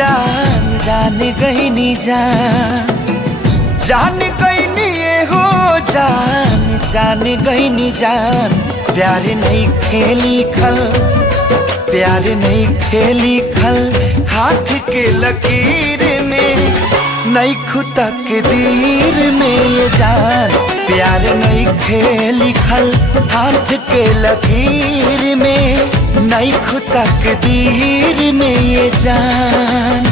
जान जान गई नी जान गई नी ये हो जान जान गई नी जान। प्यार नहीं खेली खल प्यार नहीं खेली खल हाथ के लकीर में नहीं खुदा के दीर में ये जान। प्यार नहीं खेली खल हाथ के लकीर में नहीं खुदा के दीर में ये जान।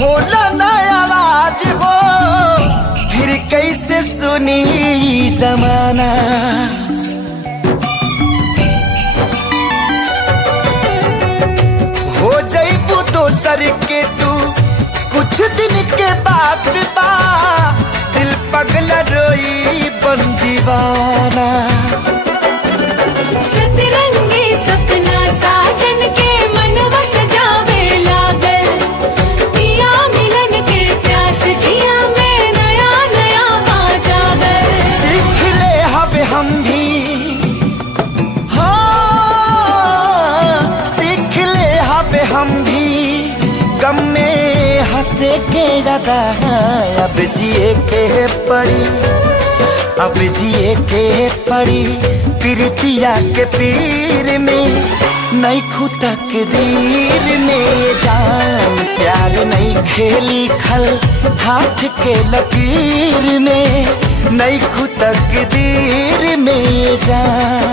होला ना आवाज हो फिर कैसे सुनी जमाना। हो जाइबू दोसर के तू कुछ दिन के बाद बा दिल पगला रोई बन दीवाना। सतरंगी सपना साजन के मनवा सजावे लागल पिया मिलन के प्यास जिया में नया नया बाजागल। सीख ले हवे हम भी हाँ सीख ले हवे हम भी गम में हंसे के ज्यादा अब जिए के पड़ी अब जिए के पड़ी प्रीतिया के पीर में नहीं खुदा के दीर में जान। प्यार नहीं खेली खल हाथ के लकीर में नहीं खुदा के दीर में जान।